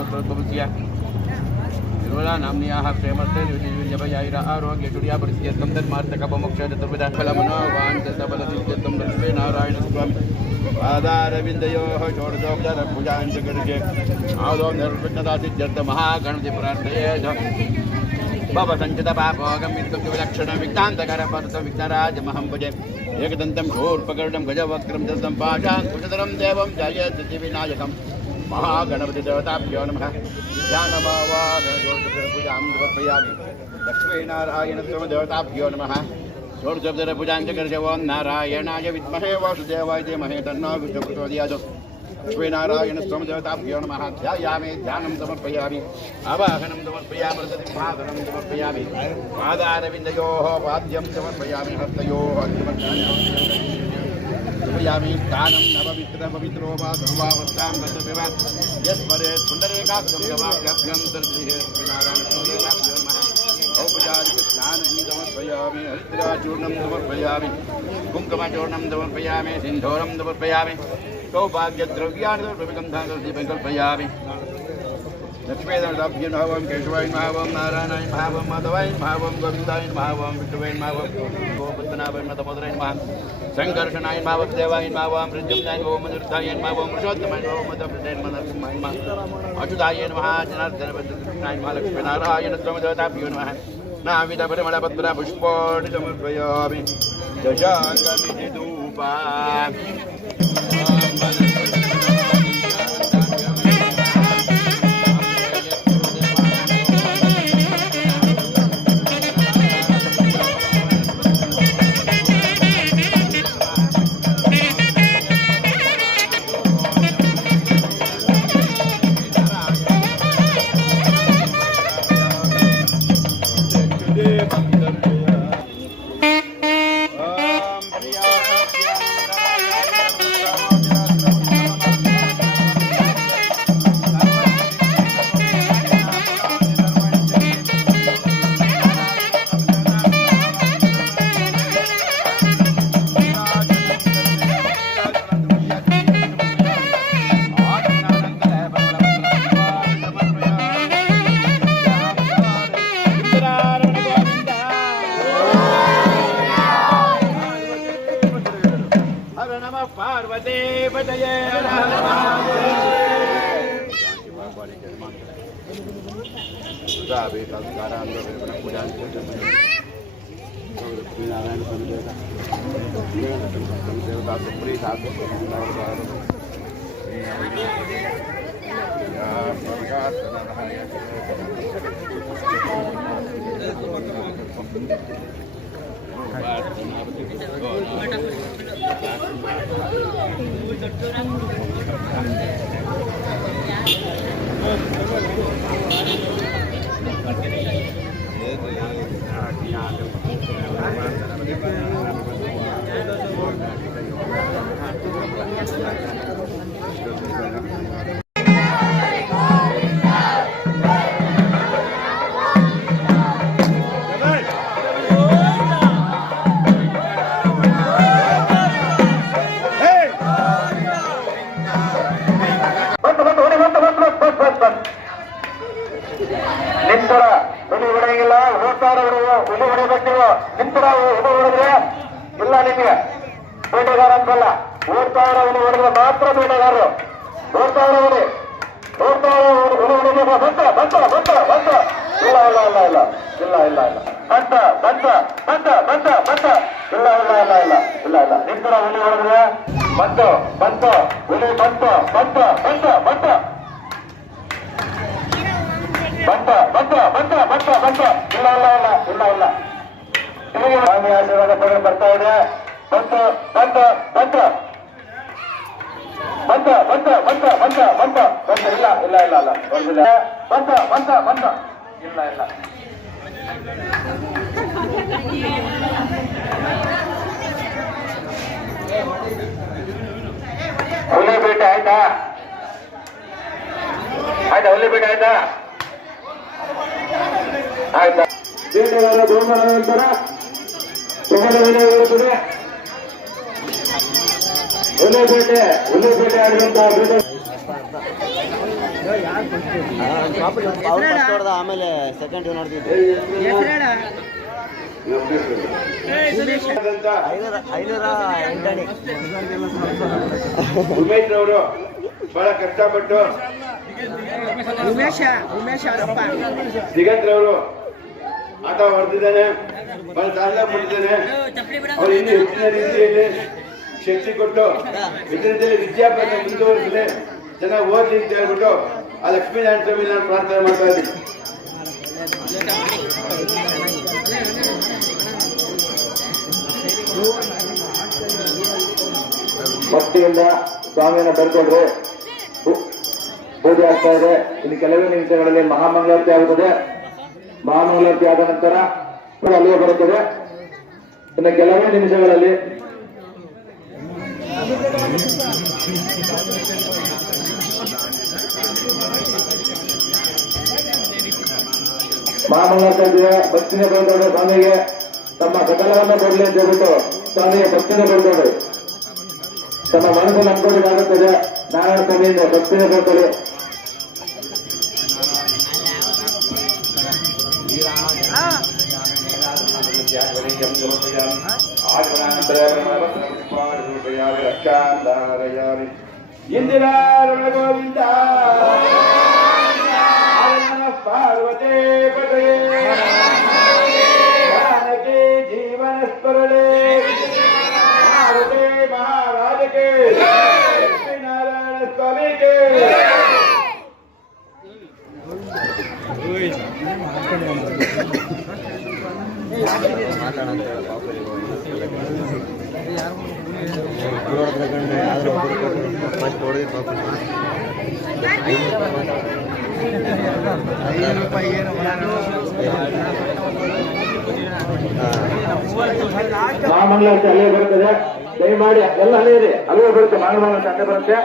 गोत्रोद्भवस्य निर्मला नाम्न्याः प्रेमस्ते निर्विजयभयाय आरोग्य दुर्यापरित्यर्थं तन्मार्तकपमोक्षाय चतुर्विध फलमनोवाञ्छितबलसिद्ध्यर्थं लक्ष्मीनारायणस्वामी पादारविन्दयोः षोडशोपचारपूजाञ्च गृहे आदौ निर्विघ्नतासिद्ध्यर्थं महागणपति प्रार्थयेत् भवसञ्चितपापोगं विद्युक्विलक्षणं विज्ञान्तकरपरतं विघ्नराजमहं भजे एकदन्तं घोरपकर्णं गजवक्त्रं दन्तं पाशाङ्कुशधरं देवं जयत्यविनायकं महागणपति देवताभ्यो नमः ध्यानभावापूजां समर्पयामि लक्ष्मीनारायणस्वामी देवताभ्यो नमः षोडशोपचारपूजां च कर्तव्य ओं नारायणाय विद्महे वासुदेवाय धीमहि तन्नो विष्णुः प्रचोदयात् लक्ष्मीनारायणस्वामी देवताभ्यो नमः ध्यायामि ध्यानं समर्पयामि आवाहनं समर्पयामि प्रतिभागनं समर्पयामि पादारविन्दयोः पाद्यं समर्पयामि हस्तयोः समर्पयामि दानं नवमित्रो वा सर्वावस्थां गतमेव यस्मरेत् पुण्डरीकाक्षं गवाभ्यन्तर्गृहे लक्ष्मीनारायणस्वामी देवताभ्यो नमः औपचारिकस्नानं समर्पयामि हरिद्राचूर्णं समर्पयामि कुङ्कुमचूर्णं समर्पयामि सिन्धूरं समर्पयामि सौभाग्यद्रव्याणि सर्वविगन्धानि कल्पयामि लक्ष्मीनारायणाभ्यो नमः केशवाय नमः नारायणाय नमः माधवाय नमः गोविन्दाय नमः विष्णुवे नमः गोपद्मनाभाय दामोदराय नमः संकर्षणाय नमः वासुदेवाय नमः मृत्युंजयाय नमः मधुरताय नमः पुरुषोत्तमाय नमः मधुप्रदाय नमः अच्युताय नमः जनार्दनाय नमः लक्ष्मीनारायणस्वामी देवताभ्यो नमः नाविधपरिमलपत्र पुष्पाणि समर्पयामि दशाङ्गमिति धूपा ಆಮೇಲೆ ಸೆಕೆಂಡ್ ನೋಡ್ತಿದ್ದೆ. ಉಮೇಶ್ ಅವರು ಬಹಳ ಕಷ್ಟಪಟ್ಟು ದಿಗಂತ್ ರವರು ಆಟ ಹೊಡೆದಿದ್ದಾನೆ, ಬಹಳ ಸಾಧನೆ ಪಟ್ಟಿದ್ದಾನೆ. ಅವರು ಇನ್ನೂ ಹೆಚ್ಚಿನ ರೀತಿಯಲ್ಲಿ ಶಕ್ತಿ ಕೊಟ್ಟು ಇದರಿಂದಲೇ ವಿದ್ಯಾಭ್ಯಾಸ ಮುಂದುವರಿಸಲಿ, ಚೆನ್ನಾಗಿ ಓದ್ಲಿ ಅಂತ ಹೇಳ್ಬಿಟ್ಟು ಆ ಲಕ್ಷ್ಮೀನಾರಾಯಣ ಸ್ವಾಮಿ ನಾನು ಪ್ರಾರ್ಥನೆ ಮಾಡ್ತಾ ಇದ್ದೀನಿ. ಭಕ್ತಿಯಿಂದ ಸ್ವಾಮಿಯನ್ನ ಬರ್ಕೊಂಡ್ರೆ ಪೂಜೆ ಆಗ್ತಾ ಇದೆ. ಇನ್ನು ಕೆಲವೇ ನಿಮಿಷಗಳಲ್ಲಿ ಮಹಾಮಂಗಳಾರತಿ ಆಗುತ್ತದೆ. ಮಹಾಮಂಗಳಾರತಿ ಆದ ನಂತರ ಅಲ್ಲಿಯೇ ಬರುತ್ತದೆ. ಇನ್ನು ಕೆಲವೇ ನಿಮಿಷಗಳಲ್ಲಿ ಮಹಾಮಂಗಳಾರತಿ ಆಗಿದೆ. ಭಕ್ತಿನ ಬರ್ಕೊಂಡ್ರೆ ಸ್ವಾಮಿಗೆ ತಮ್ಮ ಸಕಲವನ್ನ ಕೊಡ್ಲಿ ಅಂತ ಹೇಳ್ಬಿಟ್ಟು ಸ್ವಾಮಿಗೆ ಭಕ್ತಿನ ಬರ್ಕೊಂಡ್ರೆ ತಮ್ಮ ಮನಸ್ಸು ನಂಬಿಕೊಳ್ಳಿಕ್ಕಾಗುತ್ತದೆ. ನಾರಾಯಣ ಸ್ವಾಮಿಯಿಂದ ಭಕ್ತಿನ ಬರ್ತಾರೆ. ಇಂದಿರಾ ಗೋವಿಂದ ಪಾರ್ವತಿ ಪದೇ ಜೀವನ ಸ್ಮರಣೆ ಭಾರತೆ महाराज के लक्ष्मी नारायण स्वामी के ಮಹಾಮಂಗಳಾರತಿ ಅಲ್ಲೇ ಬರುತ್ತದೆ. ದಯಮಾಡಿ ಎಲ್ಲ ಅಲ್ಲೇ ಇದೆ, ಅಲ್ಲೇ ಬರುತ್ತೆ. ಮಹಾಮಂಗಳಾರತಿ ಅಲ್ಲೇ ಬರುತ್ತೆ.